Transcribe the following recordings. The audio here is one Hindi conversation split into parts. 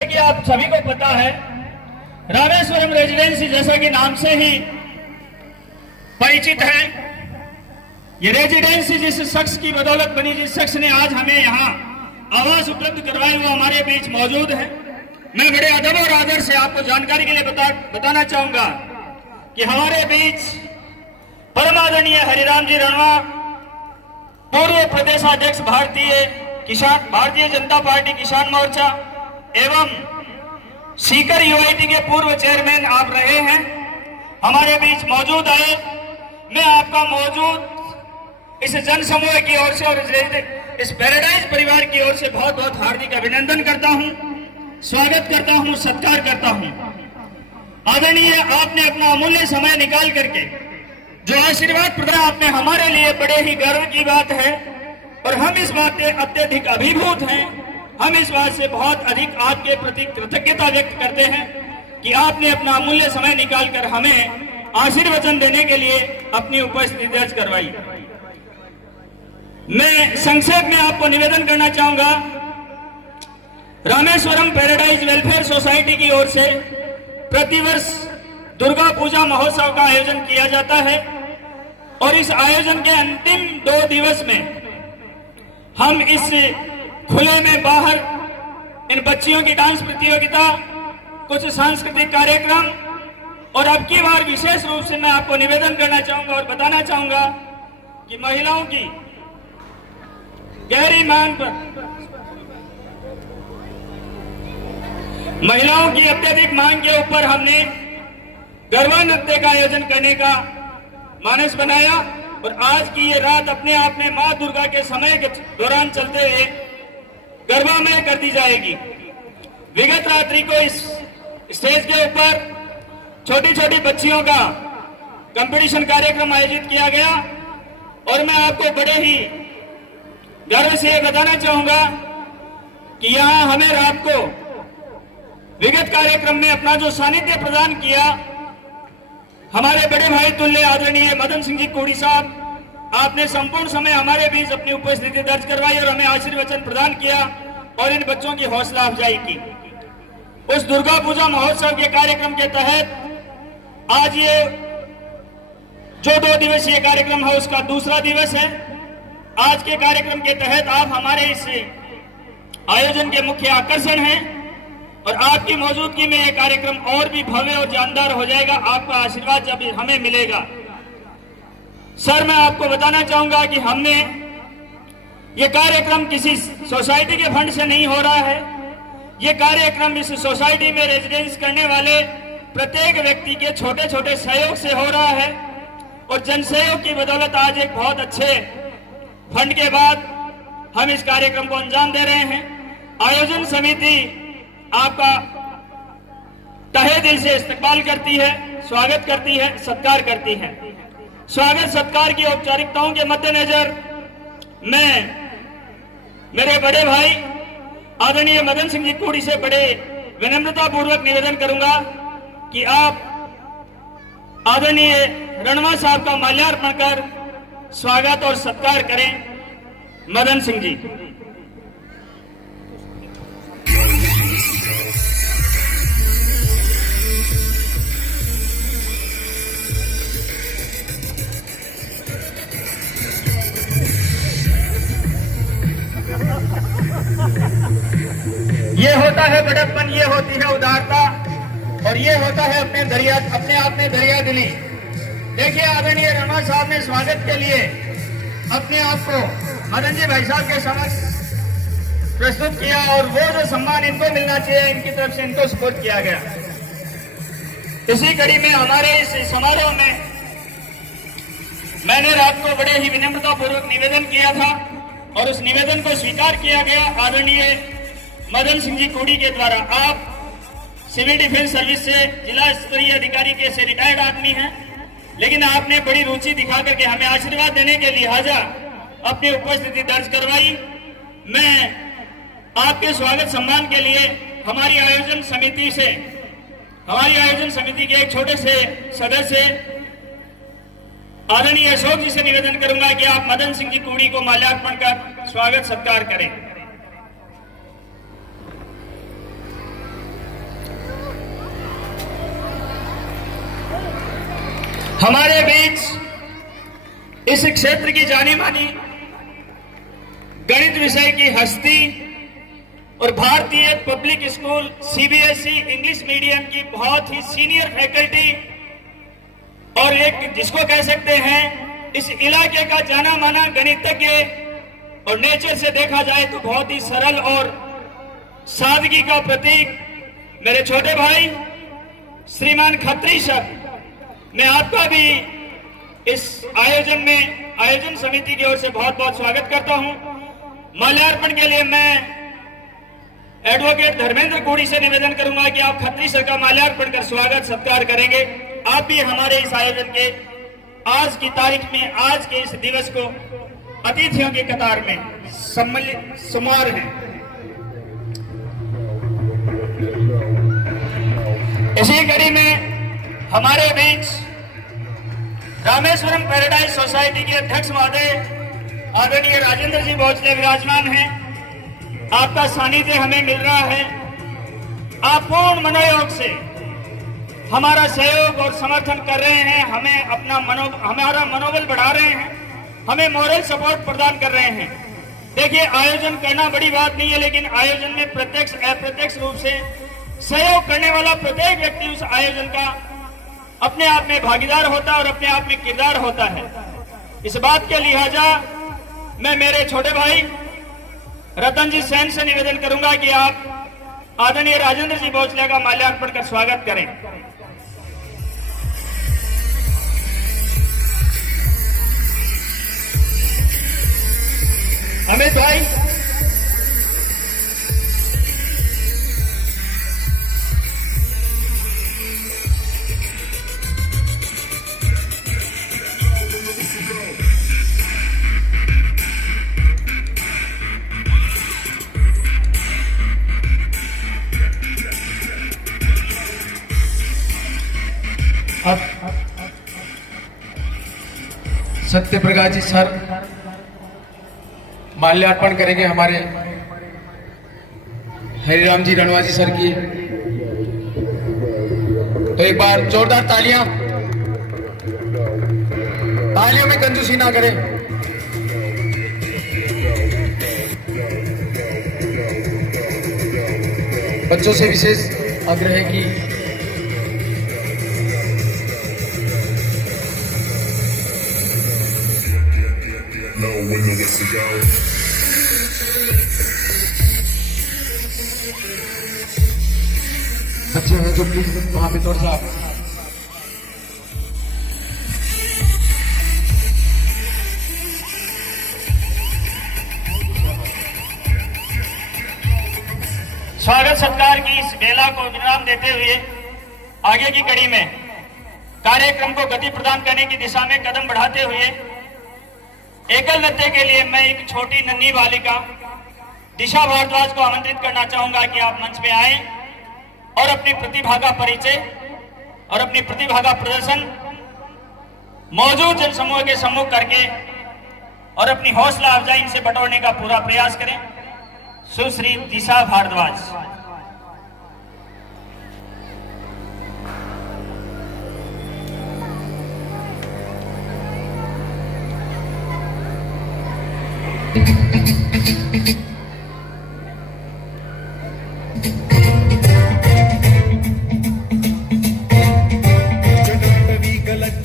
कि आप सभी को पता है, रामेश्वरम रेजिडेंसी जैसा कि नाम से ही परिचित है, ये रेजिडेंसी जिस शख्स की बदौलत बनी, जिस शख्स ने आज हमें यहाँ आवास उपलब्ध करवाई, वो हमारे बीच मौजूद है। मैं बड़े अदब और आदर से आपको जानकारी के लिए बताना चाहूंगा कि हमारे बीच परम आदरणीय हरिराम जी रणवा, पूर्व प्रदेशाध्यक्ष भारतीय जनता पार्टी किसान मोर्चा एवं सीकर यूआईटी के पूर्व चेयरमैन आप रहे हैं, हमारे बीच मौजूद आए। मैं आपका मौजूद इस जन समूह की ओर से और इस पैराडाइज परिवार की ओर से बहुत बहुत हार्दिक अभिनंदन करता हूं, स्वागत करता हूं, सत्कार करता हूं। आदरणीय, आपने अपना अमूल्य समय निकाल करके जो आशीर्वाद प्रदान आपने हमारे लिए बड़े ही गर्व की बात है और हम इस बात से अत्यधिक अभिभूत हैं। हम इस बात से बहुत अधिक आपके प्रति कृतज्ञता व्यक्त करते हैं कि आपने अपना अमूल्य समय निकालकर हमें आशीर्वचन देने के लिए अपनी उपस्थिति दर्ज करवाई। मैं संक्षेप में आपको निवेदन करना चाहूंगा, रामेश्वरम पैराडाइज वेलफेयर सोसाइटी की ओर से प्रतिवर्ष दुर्गा पूजा महोत्सव का आयोजन किया जाता है और इस आयोजन के अंतिम 2 दिवस में हम इस खुले में बाहर इन बच्चियों की डांस प्रतियोगिता, कुछ सांस्कृतिक कार्यक्रम और अब की बार विशेष रूप से मैं आपको निवेदन करना चाहूंगा और बताना चाहूंगा कि महिलाओं की गहरी मांग पर, महिलाओं की अत्यधिक मांग के ऊपर हमने गरबा नृत्य का आयोजन करने का मानस बनाया और आज की ये रात अपने आप में मां दुर्गा के समय के दौरान चलते हुए गरबा में कर दी जाएगी। विगत रात्रि को इस स्टेज के ऊपर छोटी छोटी बच्चियों का कंपटीशन कार्यक्रम आयोजित किया गया और मैं आपको बड़े ही गर्व से ये बताना चाहूंगा कि यहां हमें रात को विगत कार्यक्रम में अपना जो सानिध्य प्रदान किया, हमारे बड़े भाई तुल्य आदरणीय मदन सिंह जी कोड़ी साहब, आपने संपूर्ण समय हमारे बीच अपनी उपस्थिति दर्ज करवाई और हमें आशीर्वचन प्रदान किया और इन बच्चों की हौसला अफजाई की। उस दुर्गा पूजा महोत्सव के कार्यक्रम के तहत आज ये जो 2 दिवसीय कार्यक्रम है उसका दूसरा दिवस है। आज के कार्यक्रम के तहत आप हमारे इस आयोजन के मुख्य आकर्षण हैं और आपकी मौजूदगी में यह कार्यक्रम और भी भव्य और जानदार हो जाएगा। आपका आशीर्वाद जब हमें मिलेगा। सर, मैं आपको बताना चाहूंगा कि हमने ये कार्यक्रम किसी सोसाइटी के फंड से नहीं हो रहा है। ये कार्यक्रम इस सोसाइटी में रेजिडेंस करने वाले प्रत्येक व्यक्ति के छोटे छोटे सहयोग से हो रहा है और जन सहयोग की बदौलत आज एक बहुत अच्छे फंड के बाद हम इस कार्यक्रम को अंजाम दे रहे हैं। आयोजन समिति आपका तहे दिल से इस्तकबाल करती है, स्वागत करती है, सत्कार करती है। स्वागत सत्कार की औपचारिकताओं के मद्देनजर मैं मेरे बड़े भाई आदरणीय मदन सिंह जी कोड़ी से बड़े विनम्रता पूर्वक निवेदन करूंगा कि आप आदरणीय रणवा साहब का माल्यार्पण कर स्वागत और सत्कार करें। मदन सिंह जी। ये होता है बड़प्पन, ये होती है उदारता और ये होता है अपने आप में दरिया दिली। देखिए, आदरणीय रमा साहब ने स्वागत के लिए अपने आप को मदन जी भाई साहब के समक्ष प्रस्तुत किया और वो जो सम्मान इनको मिलना चाहिए, इनकी तरफ से इनको सपोर्ट किया गया। इसी कड़ी में हमारे इस समारोह में मैंने रात को बड़े ही विनम्रता पूर्वक निवेदन किया था और उस निवेदन को स्वीकार किया गया आदरणीय मदन सिंह जी कोड़ी के द्वारा। आप सिविल डिफेंस सर्विस से जिला स्तरीय अधिकारी के से रिटायर्ड आदमी हैं, लेकिन आपने बड़ी रुचि दिखा करके हमें आशीर्वाद देने के लिहाजा अपनी उपस्थिति दर्ज करवाई। मैं आपके स्वागत सम्मान के लिए हमारी आयोजन समिति के एक छोटे से सदस्य आदरणीय अशोक जी से निवेदन करूंगा कि आप मदन सिंह जी कोड़ी को माल्यार्पण कर स्वागत सत्कार करें। हमारे बीच इस क्षेत्र की जानी मानी गणित विषय की हस्ती और भारतीय public school CBSE English medium की बहुत ही सीनियर फैकल्टी और एक जिसको कह सकते हैं इस इलाके का जाना माना गणितज्ञ और नेचर से देखा जाए तो बहुत ही सरल और सादगी का प्रतीक मेरे छोटे भाई श्रीमान खत्री सर, मैं आपका भी इस आयोजन समिति की ओर से बहुत बहुत स्वागत करता हूं। माल्यार्पण के लिए मैं एडवोकेट धर्मेंद्र कोड़ी से निवेदन करूंगा कि आप खत्री सर का माल्यार्पण कर स्वागत सत्कार करेंगे। आप भी हमारे इस आयोजन के आज की तारीख में, आज के इस दिवस को अतिथियों की कतार में सम्मानित हैं। इसी कड़ी में हमारे बीच रामेश्वरम पैराडाइज सोसाइटी के अध्यक्ष महोदय आदरणीय राजेंद्र जी भोसले विराजमान हैं। आपका सानिध्य हमें मिल रहा है। आप पूर्ण मनोयोग से हमारा सहयोग और समर्थन कर रहे हैं, हमारा मनोबल बढ़ा रहे हैं, हमें मोरल सपोर्ट प्रदान कर रहे हैं। देखिए, आयोजन करना बड़ी बात नहीं है, लेकिन आयोजन में प्रत्यक्ष अप्रत्यक्ष रूप से सहयोग करने वाला प्रत्येक व्यक्ति उस आयोजन का अपने आप में भागीदार होता है और अपने आप में किरदार होता है। इस बात के लिहाजा मैं मेरे छोटे भाई रतन जी सेन से निवेदन करूंगा कि आप आदरणीय राजेंद्र जी भोसले का माल्यार्पण कर स्वागत करें। अमित भाई, अब सत्य प्रकाश जी सर माल्यार्पण करेंगे हमारे हरिराम जी रणवाजी सर की। तो एक बार जोरदार तालियां में कंजूसी ना करें। बच्चों से विशेष आग्रह है कि when you get to go. बच्चे हैं जो प्लीज वहां पे थोड़ा सा स्वागत सत्कार की इस बेला को विराम देते हुए आगे की कड़ी में कार्यक्रम को गति प्रदान करने की दिशा में कदम बढ़ाते हुए एकल नृत्य के लिए मैं एक छोटी नन्ही बालिका दिशा भारद्वाज को आमंत्रित करना चाहूंगा कि आप मंच पे आए और अपनी प्रतिभा का परिचय और अपनी प्रतिभा का प्रदर्शन मौजूद जनसमूह के सम्मुख करके और अपनी हौसला अफजाई इनसे बटोरने का पूरा प्रयास करें। सुश्री दिशा भारद्वाज।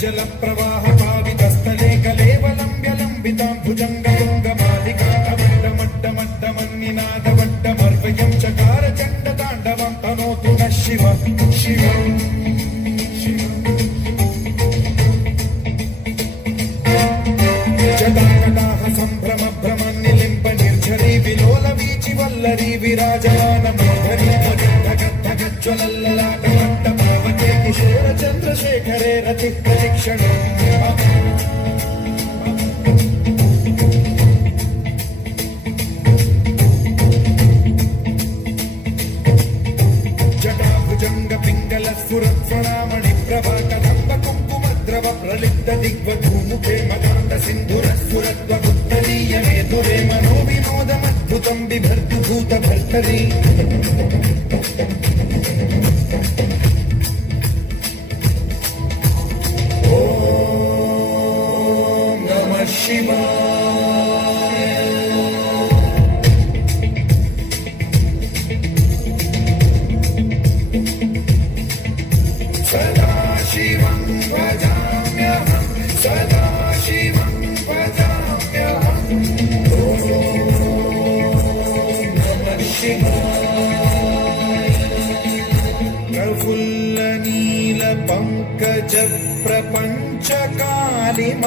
जल प्रवाह पावितस्थले कलेवलंब्यलंबितां भुजंगयुंगमालिका अवड्डमड्डमड्डमन्निनादवड्डमर्वयं चकार चण्डताण्डवं तनोतु नः शिव शिव जटाकटाह सम्भ्रम भ्रमन्निलिम्ब निर्झरी विलोल वीचि वल्लरी विराजमान मोहरी ज्वलल्ललाटवड्डभावते किशोर चन्द्रशेखरे रति प्रशिक्षण जटाभुजंग पिंगल स्फुरत्फणामणि प्रभा कदम्ब कुङ्कुमद्रव प्रलिप्त दिग्वधूमुखे मकान्त सिन्धुर स्फुरद्वदुत्तरीय मेधुरे मनो विनोदमद्भुतं बिभर्तु भूतभर्तरी Oh पंकज प्रपंच कालिम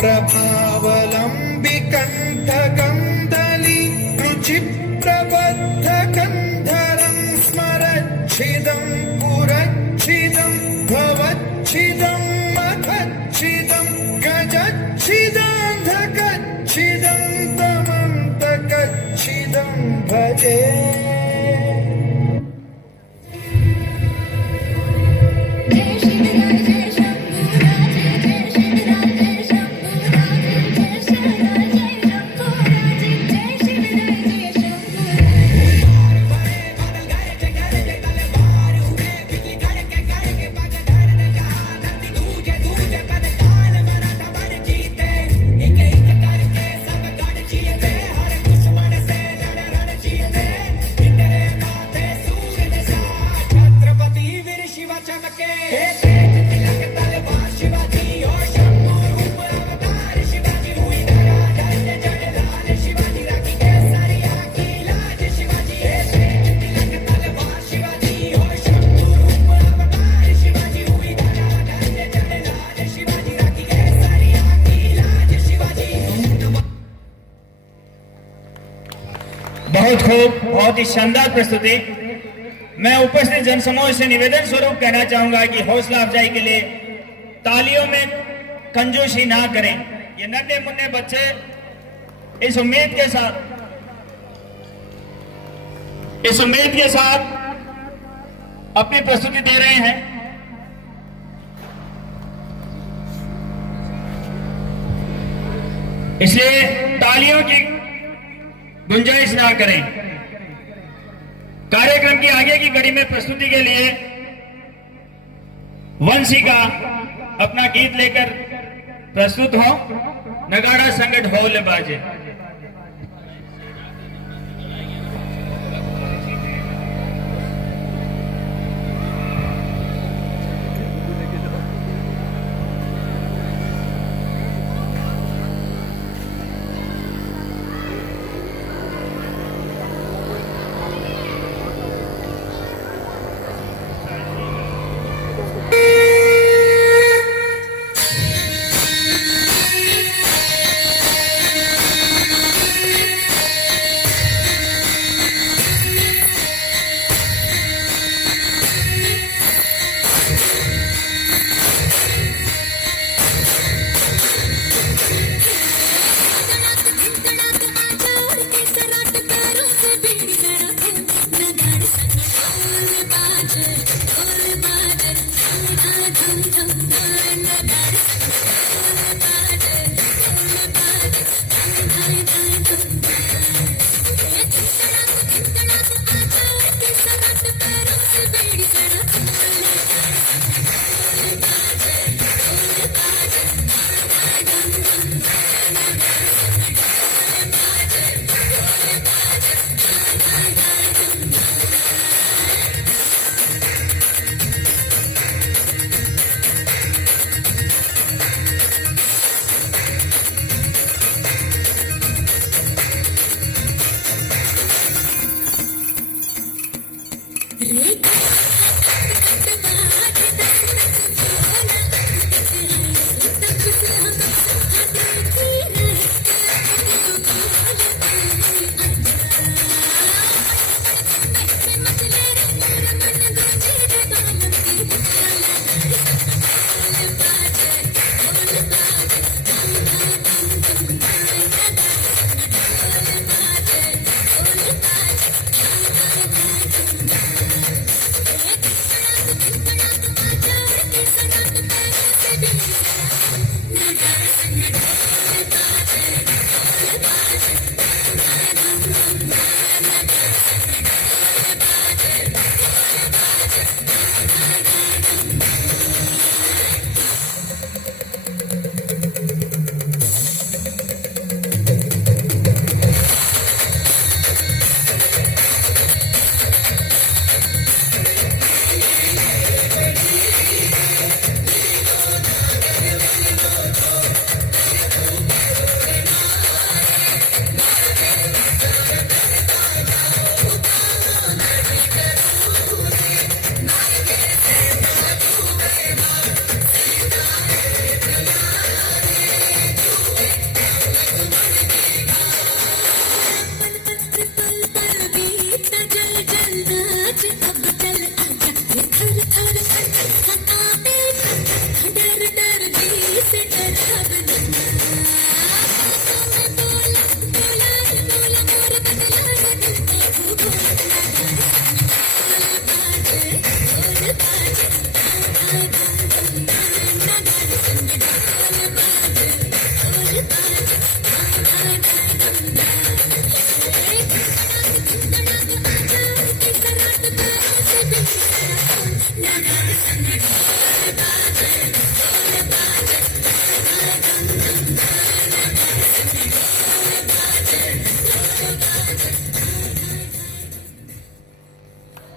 प्रभावलंबि कंठ गंधली रुचि प्रबद्ध कंधरं स्मरच्छिदं पुरच्छिदं भवच्छिदं मखच्छिदं गजच्छिदान्धकच्छिदं तमन्तकच्छिदं भजे। बहुत खूब, बहुत ही शानदार प्रस्तुति। मैं उपस्थित जनसमूह से निवेदन स्वरूप कहना चाहूंगा कि हौसला अफजाई के लिए तालियों में कंजूसी ना करें। ये नन्हे मुन्ने बच्चे इस उम्मीद के साथ अपनी प्रस्तुति दे रहे हैं। इसलिए तालियों की गुंजाइश ना करें। कार्यक्रम की आगे की कड़ी में प्रस्तुति के लिए वंशिका अपना गीत लेकर प्रस्तुत हो। नगाड़ा संग ढोल बाजे।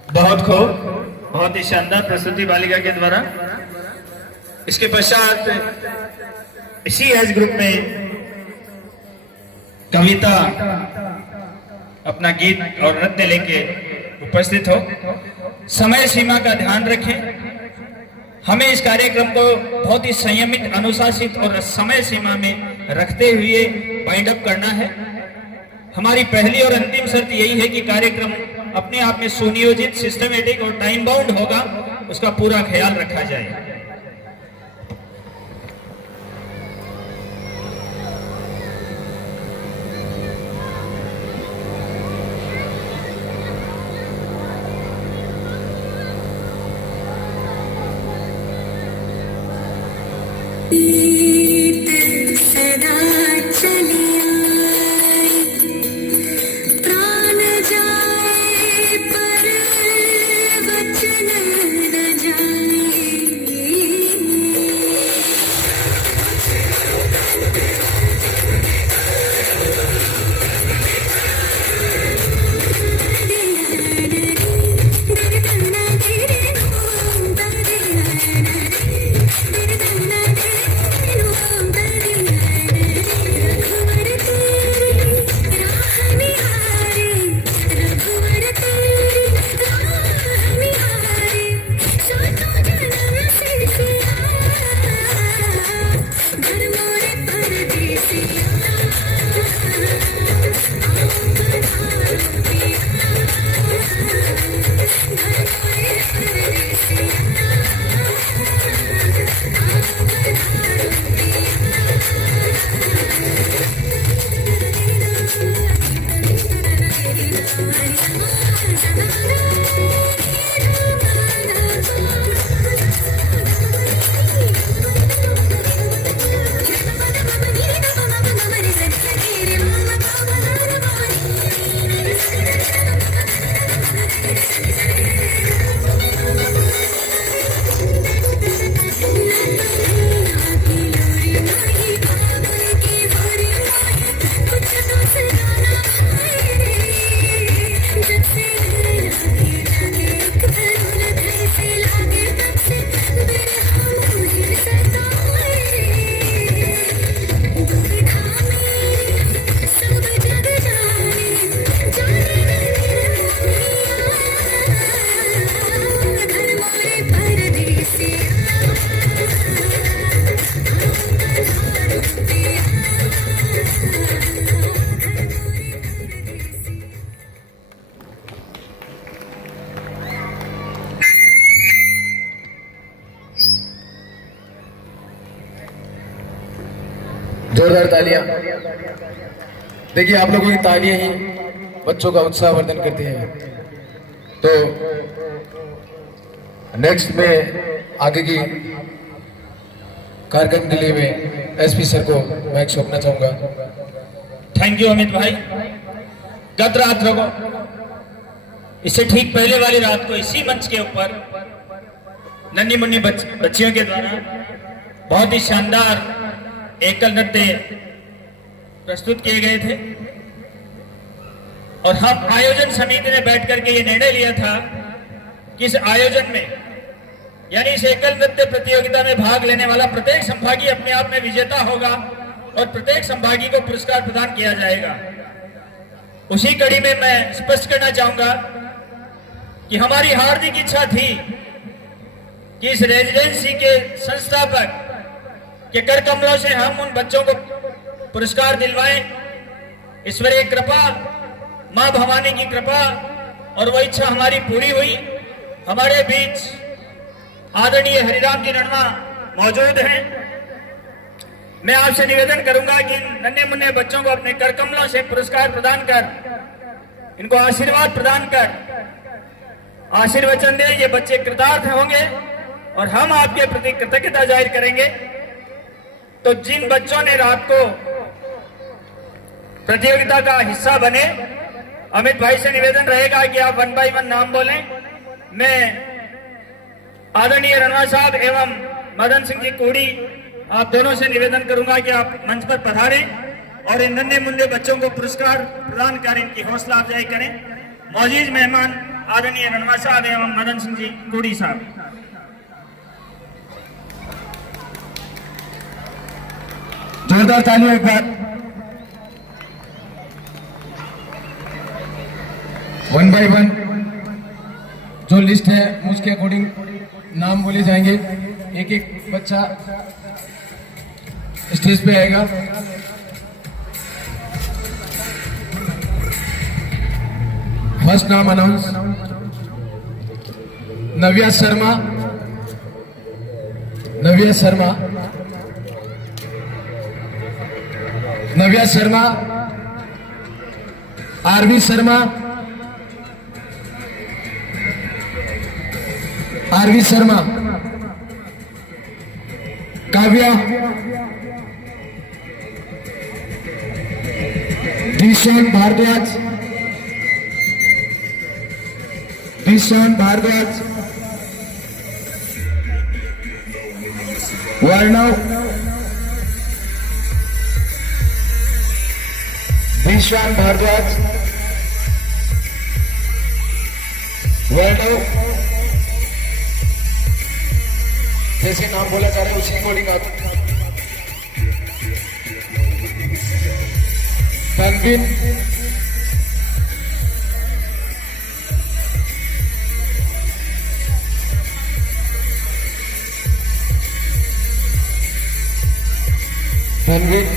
बहुत खूब, बहुत ही शानदार प्रस्तुति बालिका के द्वारा। इसके पश्चात इसी एज ग्रुप में कविता अपना गीत और नृत्य लेके उपस्थित हो। समय सीमा का ध्यान रखें। हमें इस कार्यक्रम को बहुत ही संयमित, अनुशासित और समय सीमा में रखते हुए वाइंड अप करना है। हमारी पहली और अंतिम शर्त यही है कि कार्यक्रम अपने आप में सुनियोजित, सिस्टमेटिक और टाइम बाउंड होगा, उसका पूरा ख्याल रखा जाए। सदा चलिया प्राण जाए पर वचन न जाए। जोरदार तालियां। देखिए, आप लोगों की तालियां ही बच्चों का उत्साहवर्धन करती हैं। तो नेक्स्ट में आगे की कार्यक्रम के लिए मैं एसपी सर को माइक सौंपना चाहूंगा। थैंक यू अमित भाई। गत रात को, इससे ठीक पहले वाली रात को इसी मंच के ऊपर नन्ही मुन्नी बच्चियों के द्वारा बहुत ही शानदार एकल नृत्य प्रस्तुत किए गए थे और हम आयोजन समिति ने बैठ करके ये निर्णय लिया था कि इस आयोजन में, यानी इस एकल नृत्य प्रतियोगिता में भाग लेने वाला प्रत्येक संभागी अपने आप में विजेता होगा और प्रत्येक संभागी को पुरस्कार प्रदान किया जाएगा। उसी कड़ी में मैं स्पष्ट करना चाहूंगा कि हमारी हार्दिक इच्छा थी कि इस रेजिडेंसी के संस्थापक के कर कमलों से हम उन बच्चों को पुरस्कार दिलवाएं। ईश्वरीय कृपा, मां भवानी की कृपा और वह इच्छा हमारी पूरी हुई। हमारे बीच आदरणीय हरिराम जी नरमा मौजूद हैं। मैं आपसे निवेदन करूंगा कि नन्हे मुन्ने बच्चों को अपने कर कमलों से पुरस्कार प्रदान कर, इनको आशीर्वाद प्रदान कर आशीर्वचन दें। ये बच्चे कृतार्थ होंगे और हम आपके प्रति कृतज्ञता जाहिर करेंगे। तो जिन बच्चों ने रात को प्रतियोगिता का हिस्सा बने, अमित भाई से निवेदन रहेगा कि आप 1 बाय 1 नाम बोलें मैं आदरणीय रणवा साहब एवं मदन सिंह जी कोड़ी आप दोनों से निवेदन करूंगा कि आप मंच पर पधारें और इन नन्हे मुन्ने बच्चों को पुरस्कार प्रदान कर इनकी हौसला अफजाई करें। मौजूद मेहमान आदरणीय रणवा साहब एवं मदन सिंह जी कोड़ी साहब। जोरदार तालियां एक बार। 1 by 1 जो लिस्ट है उसके अकॉर्डिंग नाम बोले जाएंगे। एक एक बच्चा स्टेज पे आएगा। फर्स्ट नाम अनाउंस नव्या शर्मा। नव्या शर्मा, नव्या शर्मा, आरवी शर्मा, आरवी शर्मा, काव्या, दिशान भारद्वाज, दिशान भारद्वाज, वर्णव, दिशान भारद्वाज, वर्णव, जैसे नाम बोला जा रहा है उसी अकॉर्डिंग आप। तनवीन, तनवीन,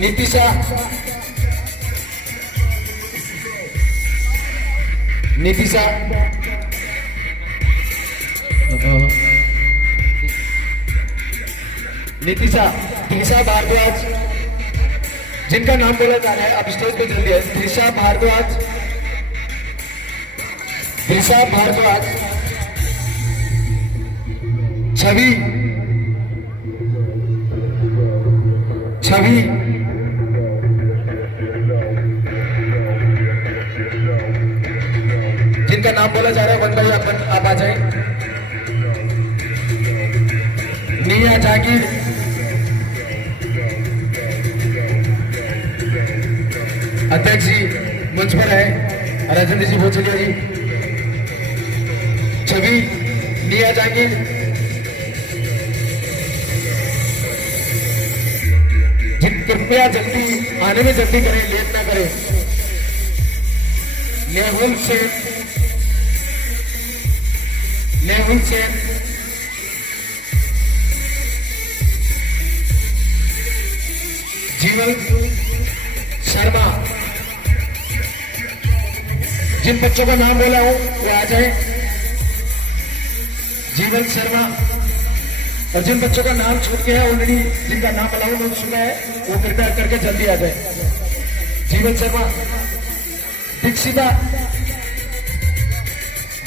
नीतिशा, नीतिशा, नीतिशा, त्रिशा भारद्वाज, जिनका नाम बोला जा रहा है अब स्टेज पे जल्दी है। त्रिशा भारद्वाज, त्रिशा भारद्वाज, छवि, छवि, जिनका नाम बोला जा रहा है 1 by 1 आप आ जाए। निया जागीर, अध्यक्ष जी मंच पर है। राजेंद्र जी बहुत चलिए जी। छवि, निया जागीर, जिन कृपया जल्दी आने में जल्दी करें, लेट ना करें। नेहुल सेन, नेहुल सेन, जीवन शर्मा, जिन बच्चों का नाम बोला हूं वो आ जाए। जीवन शर्मा, और जिन बच्चों का नाम छूट गया है ऑलरेडी, जिनका नाम अलाउड हो चुका है, वो कृपया करके जल्दी आ जाए। जीवन शर्मा, दीक्षिता,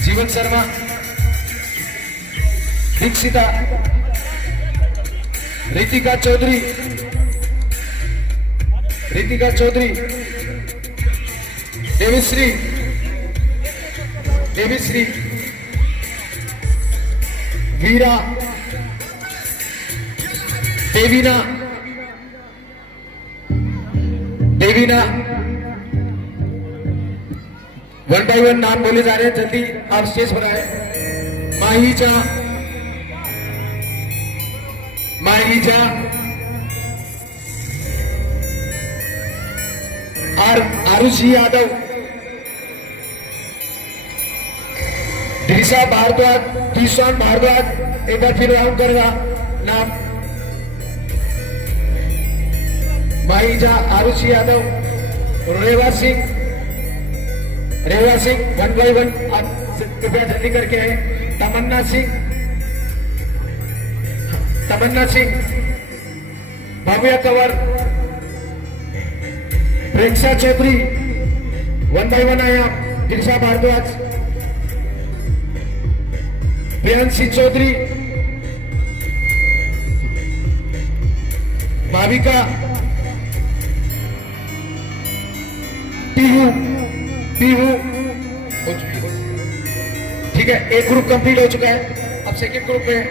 जीवन शर्मा, दीक्षिता, रितिका चौधरी, रितिका चौधरी, देवीश्री, देवीश्री, वीरा, देवीना, देवीना। 1 by 1 नाम बोले जा रहे हैं, जल्दी आप स्टेज पर आए। माहीजा, माहीजा, आरुषि यादव, दिशा भारद्वाज, दिशान भारद्वाज, एक बार फिर राउंड करेगा नाम। माहीजा, आरुषि यादव, रेवा सिंह, रेवा सिंह 1 by 1 आप कृपया जल्दी करके आए। तमन्ना सिंह, तमन्ना सिंह, भव्या कंवर, प्रेक्षा चौधरी 1 by 1 आए आप। दिशा भारद्वाज, प्रियांशी चौधरी, भाविका, पीहू, पीहू, ठीक है, एक ग्रुप कंप्लीट हो चुका है। अब सेकंड ग्रुप में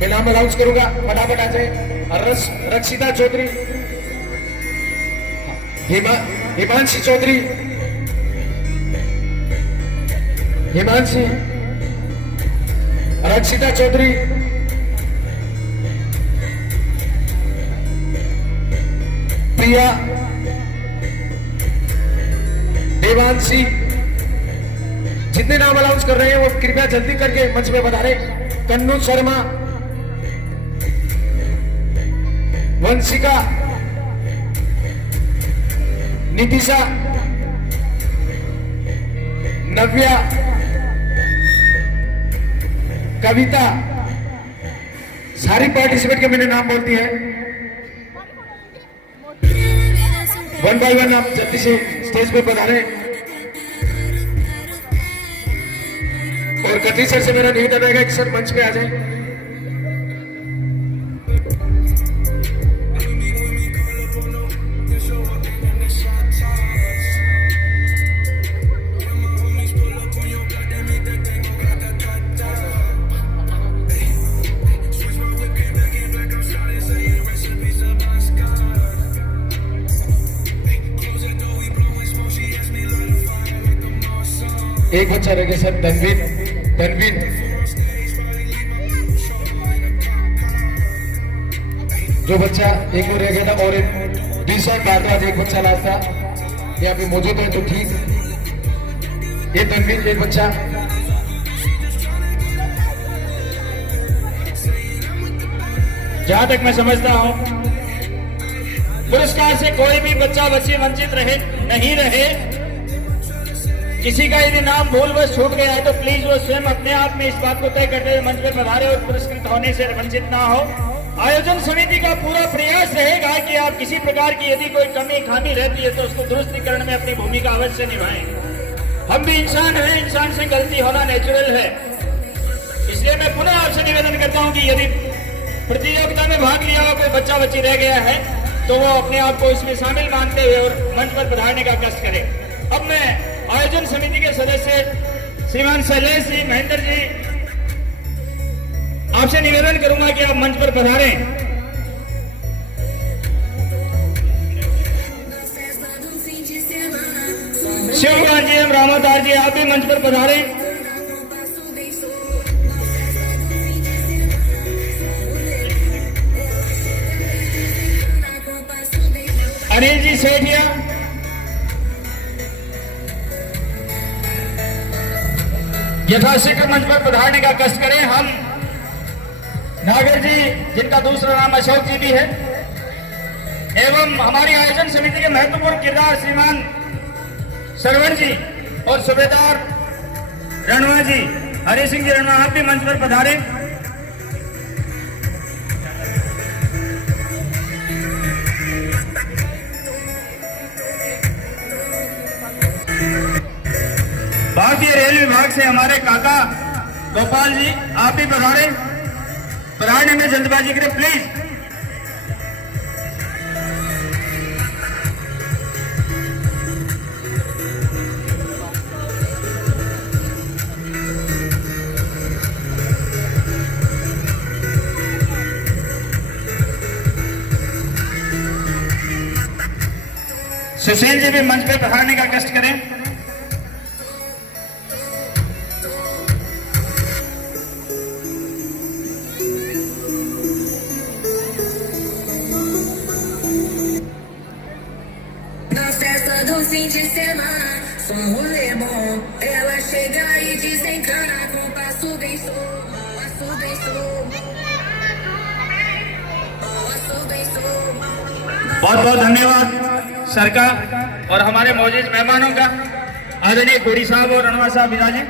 मैं नाम अनाउंस करूंगा, फटाफट आ जाए। रक्षिता चौधरी, हिमांशी चौधरी, हिमांशी, रक्षिता चौधरी, प्रिया, देवांशी। जितने नाम अनाउंस कर रहे हैं वो कृपया जल्दी करके मंच में बता रहे। कन्नू शर्मा, वंशिका, नितिशा, नव्या, कविता, सारी पार्टिसिपेट के मैंने नाम बोल दिए हैं। वन बाय वन आप जल्दी से स्टेज पे पधारें। और कटरी सर से मेरा निवेदन रहेगा कि सर मंच पे आ जाए। एक बच्चा रह गया सर, तनवीन, तनवीन। जो बच्चा एक और रह गया था, और एक दूसरा भारद्वाज एक बच्चा लास्ट था, यहाँ पे मौजूद है तो ठीक। ये तनवीन एक बच्चा। जहां तक मैं समझता हूं, पुरस्कार से कोई भी बच्चा बच्ची वंचित रहे नहीं रहे। किसी का यदि नाम भूलवश छूट गया है तो प्लीज वो स्वयं अपने आप में इस बात को तय करते हुए मंच पर पधारे और पुरस्कृत होने से वंचित ना हो। आयोजन समिति का पूरा प्रयास रहेगा कि आप किसी प्रकार की यदि कोई कमी खामी रहती है तो उसको दुरुस्तीकरण में अपनी भूमिका अवश्य निभाएं। हम भी इंसान हैं, इंसान से गलती होना नेचुरल है। इसलिए मैं पुनः आपसे निवेदन करता हूं कि यदि प्रतियोगिता में भाग लिया हुआ कोई बच्चा बच्ची रह गया है तो वो अपने आप को इसमें शामिल मानते हुए और मंच पर पधारने का कष्ट करे। अब मैं आयोजन समिति के सदस्य श्रीमान शैलेश जी, महेंद्र जी, आपसे निवेदन करूंगा कि आप मंच पर पधारें। शिवकुमार जी, रामाधार जी, आप भी मंच पर पधारें। अनिल जी सेठिया, यथाशीघ्र मंच पर पधारने का कष्ट करें। हम नागर जी, जिनका दूसरा नाम अशोक जी भी है, एवं हमारी आयोजन समिति के महत्वपूर्ण किरदार श्रीमान सरवण जी और सूबेदार रणवा जी, हरि सिंह जी रणवा, आप भी मंच पर पधारें। भारतीय रेल विभाग से हमारे काका गोपाल जी, आप भी पधारे। पधारने में जल्दबाजी करें प्लीज। सुशील जी भी मंच पे पधारने का कष्ट करें। Do fim de semana, só um rolê bom. Ela chega e desencana com passo bem solto, passo bem solto, passo bem solto. बहुत बहुत धन्यवाद सर का और हमारे मौजूद मेहमानों का। आदरणीय गोरी साहब और रणवा साहब विराजे।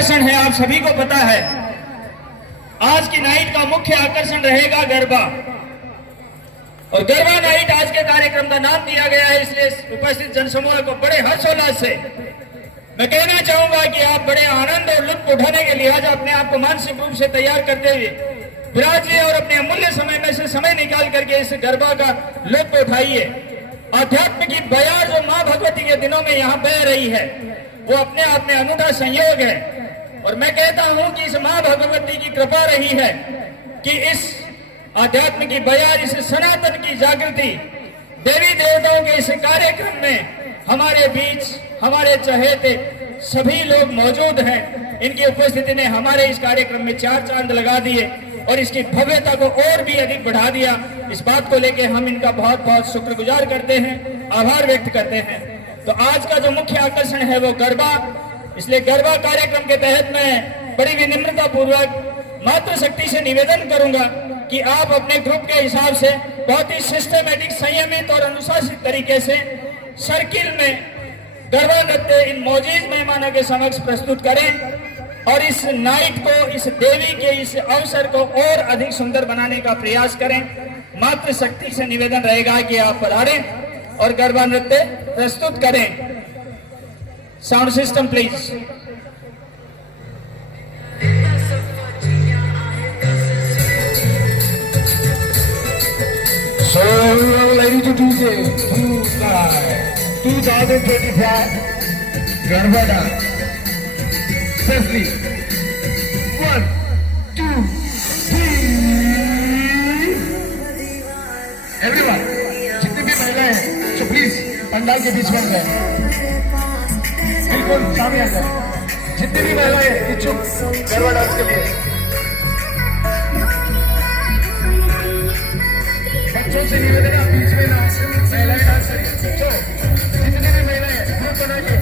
आकर्षण है, आप सभी को पता है। आज की नाइट का मुख्य आकर्षण रहेगा गरबा, और गरबा नाइट आज के कार्यक्रम का नाम दिया गया है। इसलिए उपस्थित जनसमूह को बड़े हर्षोल्लास से मैं कहना चाहूंगा कि आप बड़े आनंद और लुत्फ उठाने के लिहाज अपने आप को मानसिक रूप से तैयार करते हुए विराजिए और अपने अमूल्य समय में से समय निकाल करके इस गरबा का लुत्फ उठाइए। अध्यात्म की बयार जो माँ भगवती के दिनों में यहाँ बह रही है, वो अपने आप में अनूठा संयोग है। और मैं कहता हूं कि इस माँ भगवती की कृपा रही है कि इस आध्यात्म की बयार, इस सनातन की जागृति, देवी देवताओं के इस कार्यक्रम में हमारे बीच हमारे चहेते सभी लोग मौजूद हैं। इनकी उपस्थिति ने हमारे इस कार्यक्रम में चार चांद लगा दिए और इसकी भव्यता को और भी अधिक बढ़ा दिया। इस बात को लेकर हम इनका बहुत बहुत शुक्रगुजार करते हैं, आभार व्यक्त करते हैं। तो आज का जो मुख्य आकर्षण है वो गरबा, इसलिए गरबा कार्यक्रम के तहत मैं बड़ी विनम्रता पूर्वक मातृशक्ति से निवेदन करूंगा कि आप अपने ग्रुप के हिसाब से बहुत ही सिस्टमेटिक, संयमित और अनुशासित तरीके से सर्किल में गरबा नृत्य इन मौजूद मेहमानों के समक्ष प्रस्तुत करें और इस नाइट को, इस देवी के इस अवसर को और अधिक सुंदर बनाने का प्रयास करें। मातृशक्ति से निवेदन रहेगा कि आप पधारें और गरबा नृत्य प्रस्तुत करें। Sound system please. So, ladies and gentlemen, 2025 Garba dance. Safely. 1, 2, 3. Everyone, जितनी भी महिलाएं हैं, so please पंडाल के बीच में गए, बिल्कुल सामने आ जाए। जितनी भी महिलाएं इच्छुक गरबा डांस के लिए, बच्चों से निवेदन आप बीच में ना महिलाएं डांस करिए। तो जितनी भी महिलाएं ग्रुप बनाइए।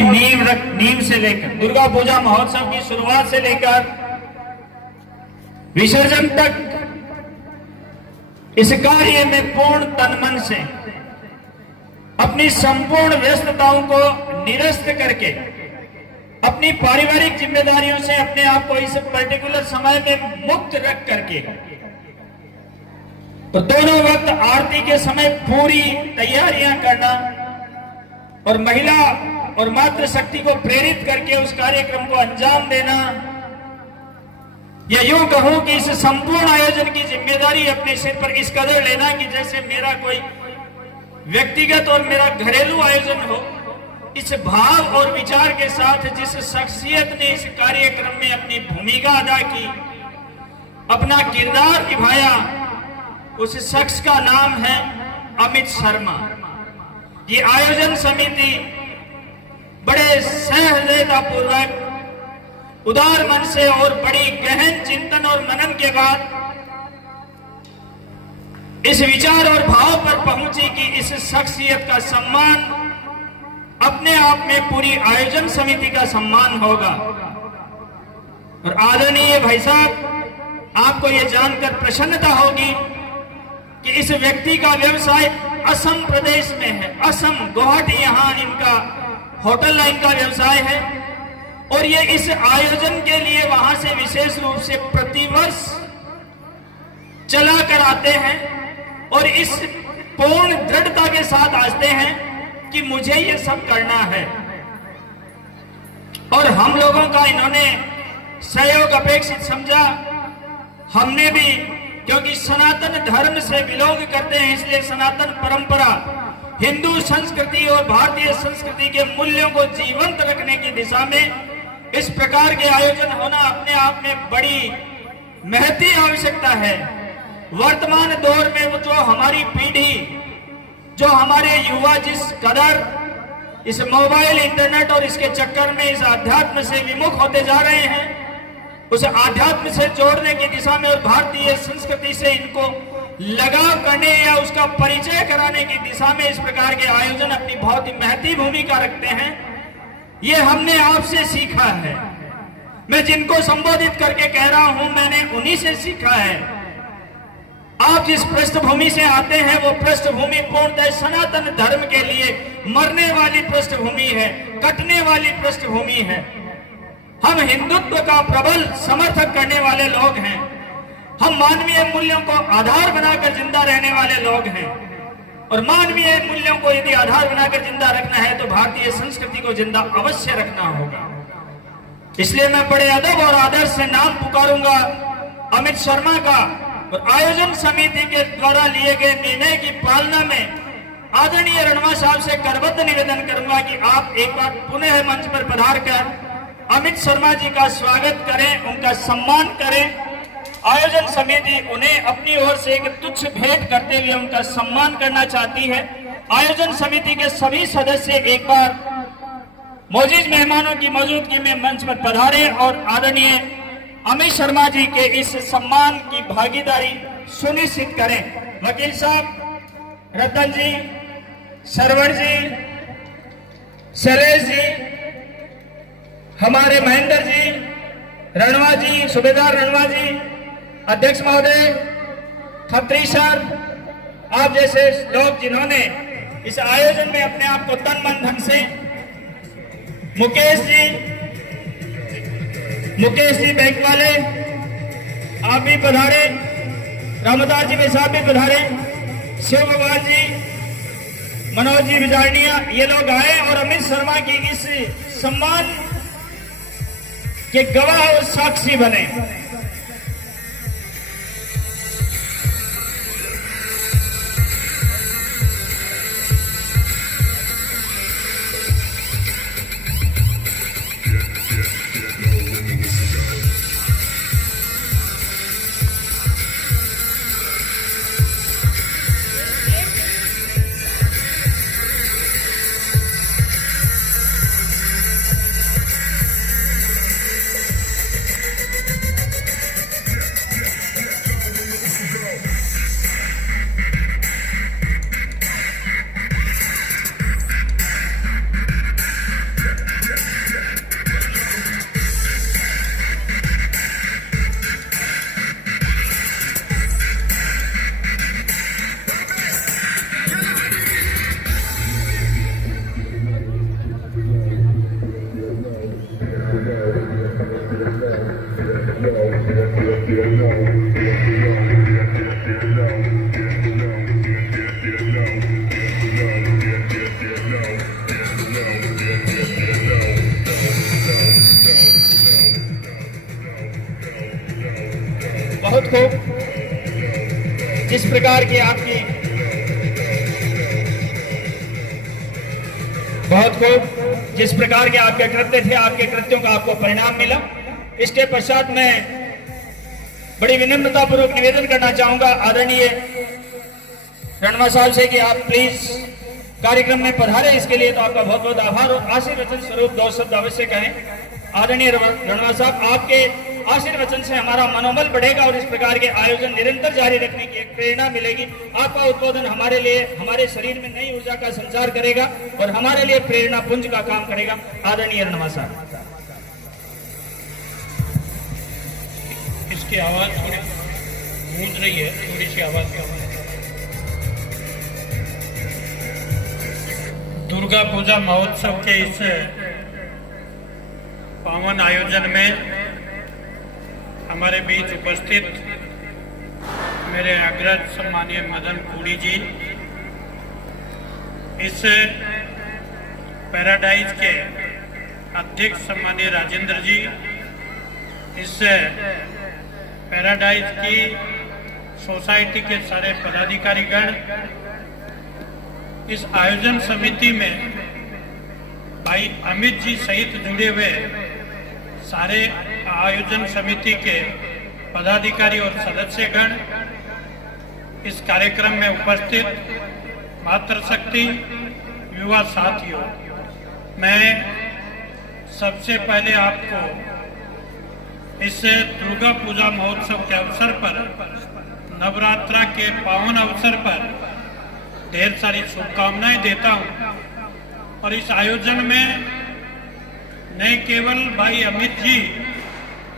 की नींव से लेकर दुर्गा पूजा महोत्सव की शुरुआत से लेकर विसर्जन तक इस कार्य में पूर्ण तन मन से अपनी संपूर्ण व्यस्तताओं को निरस्त करके अपनी पारिवारिक जिम्मेदारियों से अपने आप को इस पर्टिकुलर समय में मुक्त रख करके तो दोनों वक्त आरती के समय पूरी तैयारियां करना और महिला और मातृशक्ति को प्रेरित करके उस कार्यक्रम को अंजाम देना, या यूं कहूं कि इस संपूर्ण आयोजन की जिम्मेदारी अपने सिर पर इस कदर लेना कि जैसे मेरा कोई व्यक्तिगत और मेरा घरेलू आयोजन हो। इस भाव और विचार के साथ जिस शख्सियत ने इस कार्यक्रम में अपनी भूमिका अदा की, अपना किरदार निभाया, उस शख्स का नाम है अमित शर्मा। ये आयोजन समिति बड़े सहृदयता पूर्वक, उदार मन से और बड़ी गहन चिंतन और मनन के बाद इस विचार और भाव पर पहुंची कि इस शख्सियत का सम्मान अपने आप में पूरी आयोजन समिति का सम्मान होगा। और आदरणीय भाई साहब, आपको यह जानकर प्रसन्नता होगी कि इस व्यक्ति का व्यवसाय असम प्रदेश में है। असम गुवाहाटी, यहां इनका होटल लाइन का व्यवसाय है और ये इस आयोजन के लिए वहां से विशेष रूप से प्रतिवर्ष चला कर आते हैं और इस पूर्ण दृढ़ता के साथ आते हैं कि मुझे ये सब करना है। और हम लोगों का इन्होंने सहयोग अपेक्षित समझा। हमने भी, क्योंकि सनातन धर्म से बिलोंग करते हैं, इसलिए सनातन परंपरा, हिंदू संस्कृति और भारतीय संस्कृति के मूल्यों को जीवंत रखने की दिशा में इस प्रकार के आयोजन होना अपने आप में बड़ी महती आवश्यकता है। वर्तमान दौर में वो जो हमारी पीढ़ी, जो हमारे युवा जिस कदर इस मोबाइल, इंटरनेट और इसके चक्कर में इस आध्यात्म से विमुख होते जा रहे हैं, उस आध्यात्म से जोड़ने की दिशा में और भारतीय संस्कृति से इनको लगाव करने या उसका परिचय कराने की दिशा में इस प्रकार के आयोजन अपनी बहुत ही महती भूमिका रखते हैं। ये हमने आपसे सीखा है। मैं जिनको संबोधित करके कह रहा हूं, मैंने उन्हीं से सीखा है। आप जिस पृष्ठभूमि से आते हैं वो पृष्ठभूमि पूर्णतः सनातन धर्म के लिए मरने वाली पृष्ठभूमि है, कटने वाली पृष्ठभूमि है। हम हिंदुत्व का प्रबल समर्थक करने वाले लोग हैं। हम मानवीय मूल्यों को आधार बनाकर जिंदा रहने वाले लोग हैं और मानवीय मूल्यों को यदि आधार बनाकर जिंदा रखना है तो भारतीय संस्कृति को जिंदा अवश्य रखना होगा। इसलिए मैं बड़े अदब और आदर से नाम पुकारूंगा अमित शर्मा का और आयोजन समिति के द्वारा लिए गए निर्णय की पालना में आदरणीय रणवा साहब से करबद्ध निवेदन करूंगा कि आप एक बार पुनः मंच पर पधार कर अमित शर्मा जी का स्वागत करें, उनका सम्मान करें। आयोजन समिति उन्हें अपनी ओर से एक तुच्छ भेंट करते हुए उनका सम्मान करना चाहती है। आयोजन समिति के सभी सदस्य एक बार मौजूद मेहमानों की मौजूदगी में मंच पर पधारें और आदरणीय अमित शर्मा जी के इस सम्मान की भागीदारी सुनिश्चित करें। वकील साहब, रतन जी, सरवण जी, शैलेश जी, हमारे महेंद्र जी, रणवा जी, सूबेदार रणवा जी, अध्यक्ष महोदय, खत्री सर, आप जैसे लोग जिन्होंने इस आयोजन में अपने आप को तन मन धन से, मुकेश जी बैंक वाले, आप भी पधारे, रामदास जी में साहब भी पधारे, शिव भगवान जी, मनोज जी बिजारनिया, ये लोग आए और अमित शर्मा की इस सम्मान के गवाह और साक्षी बने। खूब जिस प्रकार की आपकी जिस प्रकार के आपके कृत्य थे, आपके कृत्यों का आपको परिणाम मिला। इसके पश्चात मैं बड़ी विनम्रता पूर्वक निवेदन करना चाहूंगा आदरणीय रणवा साहब से कि आप प्लीज कार्यक्रम में पधारे। इसके लिए तो आपका बहुत बहुत आभार और आशीर्वचन स्वरूप 2 शब्द अवश्य कहें। आदरणीय रणवा साहब, आपके आशीर्वचन से हमारा मनोबल बढ़ेगा और इस प्रकार के आयोजन निरंतर जारी रखने की एक प्रेरणा मिलेगी। आपका उद्बोधन हमारे लिए, हमारे शरीर में नई ऊर्जा का संचार करेगा और हमारे लिए प्रेरणा पुंज का काम करेगा। आदरणीय रणवा साहब, इसकी आवाज थोड़ी गूंज रही है, थोड़ी सी आवाज की आवाज। दुर्गा पूजा महोत्सव के इस पावन आयोजन में हमारे बीच उपस्थित मेरे अग्रज सम्मानीय मदन कुड़ी जी, इस पैराडाइज के अध्यक्ष सम्मानीय राजेंद्र जी, इस पैराडाइज की सोसाइटी के सारे पदाधिकारीगण, इस आयोजन समिति में भाई अमित जी सहित जुड़े हुए सारे आयोजन समिति के पदाधिकारी और सदस्यगण, इस कार्यक्रम में उपस्थित मातृशक्ति युवा साथियों, मैं सबसे पहले आपको इस दुर्गा पूजा महोत्सव के अवसर पर, नवरात्रा के पावन अवसर पर ढेर सारी शुभकामनाएं देता हूं। और इस आयोजन में न केवल भाई अमित जी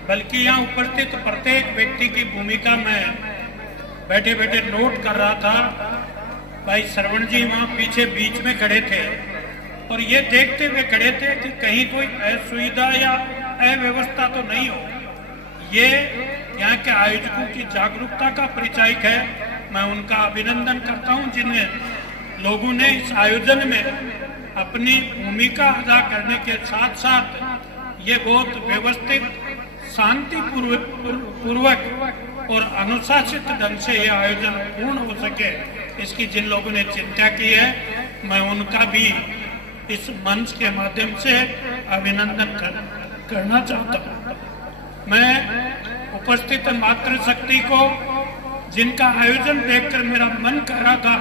बल्कि यहाँ उपस्थित प्रत्येक व्यक्ति की भूमिका मैं बैठे बैठे नोट कर रहा था। भाई श्रवण जी वहाँ पीछे बीच में खड़े थे और ये देखते हुए खड़े थे कि कहीं कोई असुविधा या अव्यवस्था तो नहीं हो। ये यहाँ के आयोजकों की जागरूकता का परिचायक है। मैं उनका अभिनंदन करता हूँ जिन्हें लोगों ने इस आयोजन में अपनी भूमिका अदा करने के साथ साथ ये बहुत व्यवस्थित, शांति पूर्वक और अनुशासित ढंग से ये आयोजन पूर्ण हो सके, इसकी जिन लोगों ने चिंता की है, मैं उनका भी इस मंच के माध्यम से अभिनंदन करना चाहता हूँ। मैं उपस्थित मातृशक्ति को, जिनका आयोजन देखकर मेरा मन कर रहा था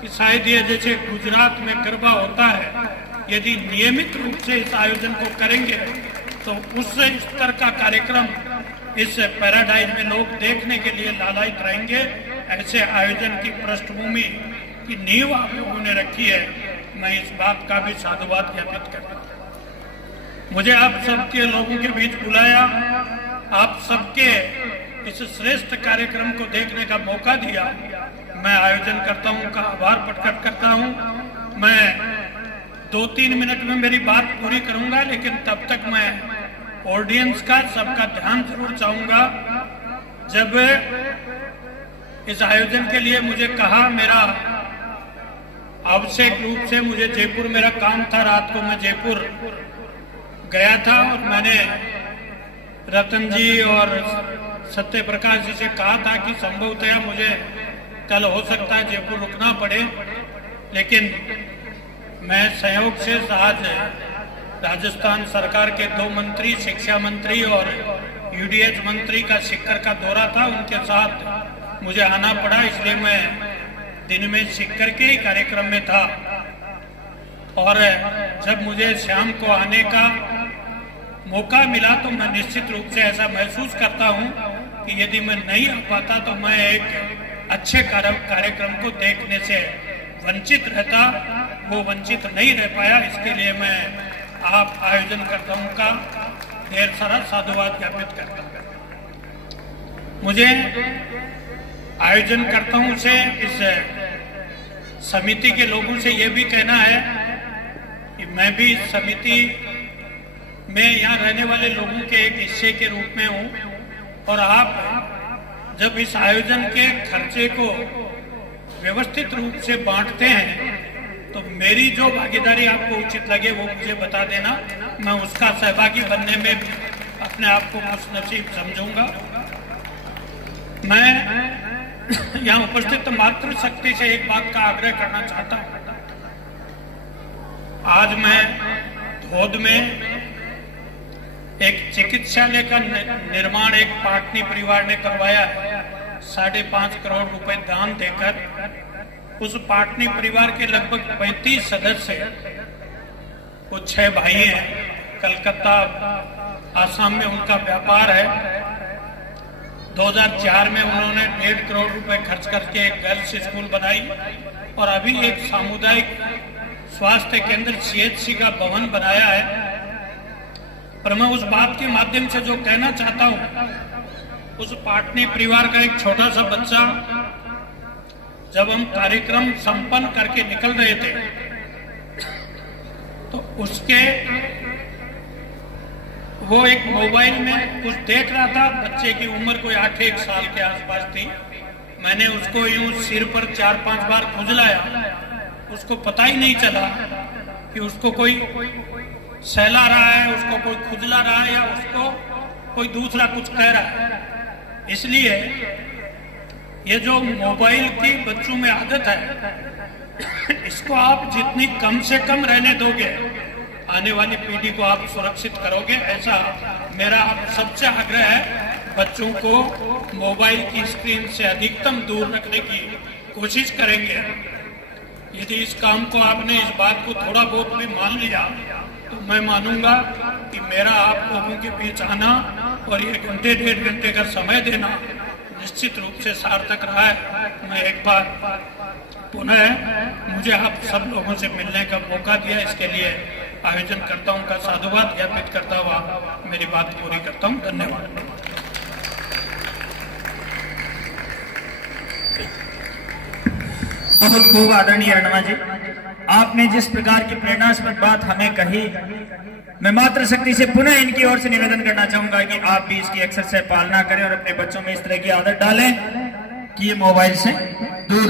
कि शायद ये जैसे गुजरात में गरबा होता है, यदि नियमित रूप से इस आयोजन को करेंगे तो उस स्तर का कार्यक्रम इस पैराडाइज में लोग देखने के लिए लालायित रहेंगे। ऐसे आयोजन की पृष्ठभूमि की नींव आप लोगों ने रखी है, मैं इस बात का भी साधुवाद ज्ञापित करता हूं। मुझे आप सबके लोगों के बीच बुलाया, आप सबके इस श्रेष्ठ कार्यक्रम को देखने का मौका दिया, मैं आयोजन करता हूं का आभार प्रकट करता हूं। मैं 2-3 मिनट में मेरी बात पूरी करूंगा, लेकिन तब तक मैं ऑडियंस का, सबका ध्यान जरूर चाहूंगा। जब इस आयोजन के लिए मुझे कहा, मेरा आवश्यक रूप से मुझे जयपुर, मेरा काम था, रात को मैं जयपुर गया था और मैंने रतन जी और सत्य प्रकाश जी से कहा था कि संभवतः मुझे कल हो सकता है जयपुर रुकना पड़े, लेकिन मैं संयोग से आज राजस्थान सरकार के 2 मंत्री, शिक्षा मंत्री और यूडीएच मंत्री का सीकर का दौरा था, उनके साथ मुझे आना पड़ा, इसलिए मैं दिन में सीकर के ही कार्यक्रम में था। और जब मुझे शाम को आने का मौका मिला तो मैं निश्चित रूप से ऐसा महसूस करता हूं कि यदि मैं नहीं आ पाता तो मैं एक अच्छे कार्यक्रम को देखने से वंचित रहता, वो वंचित नहीं रह पाया। इसके लिए मैं आप आयोजनकर्ताओं का ढेर सारा साधुवाद ज्ञापित करता हूं। मुझे आयोजनकर्ताओं से, इस समिति के लोगों से ये भी कहना है कि मैं भी इस समिति में यहाँ रहने वाले लोगों के एक हिस्से के रूप में हूँ, और आप जब इस आयोजन के खर्चे को व्यवस्थित रूप से बांटते हैं तो मेरी जो भागीदारी आपको उचित लगे वो मुझे बता देना, मैं उसका सहभागी बनने में अपने आप को खुशनसीब समझूंगा। मैं यहाँ उपस्थित मातृशक्ति से एक बात का आग्रह करना चाहता हूँ। आज मैं धोद में एक चिकित्सालय का निर्माण एक पाटनी परिवार ने करवाया है। 5.5 करोड़ रुपए दान देकर उस पाटनी परिवार के लगभग 35 सदस्य, वो 6 भाई हैं, कलकत्ता आसाम में उनका व्यापार है। 2004 में उन्होंने 1.5 करोड़ रुपए खर्च करके एक गर्ल्स स्कूल बनाई और अभी एक सामुदायिक स्वास्थ्य केंद्र CHC का भवन बनाया है। पर मैं उस बात के माध्यम से जो कहना चाहता हूँ, उस पाटनी परिवार का एक छोटा सा बच्चा जब हम कार्यक्रम संपन्न करके निकल रहे थे तो उसके वो एक मोबाइल में कुछ देख रहा था। बच्चे की उम्र कोई 8-1 साल के आसपास थी। मैंने उसको यूं सिर पर 4-5 बार खुजलाया, उसको पता ही नहीं चला कि उसको कोई सहला रहा है, उसको कोई खुजला रहा है या उसको कोई दूसरा कुछ कह रहा है। इसलिए ये जो मोबाइल की बच्चों में आदत है, इसको आप जितनी कम से कम रहने दोगे, आने वाली पीढ़ी को आप सुरक्षित करोगे। ऐसा मेरा आप सबसे आग्रह है। बच्चों को मोबाइल की स्क्रीन से अधिकतम दूर रखने की कोशिश करेंगे। यदि इस काम को आपने, इस बात को थोड़ा बहुत भी मान लिया तो मैं मानूंगा कि मेरा आप लोगों के बीच आना और ये 1-1.5 घंटे का समय देना निश्चित रूप से सार्थक रहा है। मैं एक बार पुनः मुझे आप सब लोगों से मिलने का मौका दिया, इसके लिए आयोजन करता हूं का साधुवाद ज्ञापित करता हुआ मेरी बात पूरी करता हूं। धन्यवाद। बहुत खूब आदरणीय रणवा जी, आपने जिस प्रकार की प्रेरणास्पद बात हमें कही, मैं मातृशक्ति से पुनः इनकी ओर से निवेदन करना चाहूंगा कि आप भी इसकी अक्सर से पालना करें और अपने बच्चों में इस तरह की आदत डालें कि ये मोबाइल से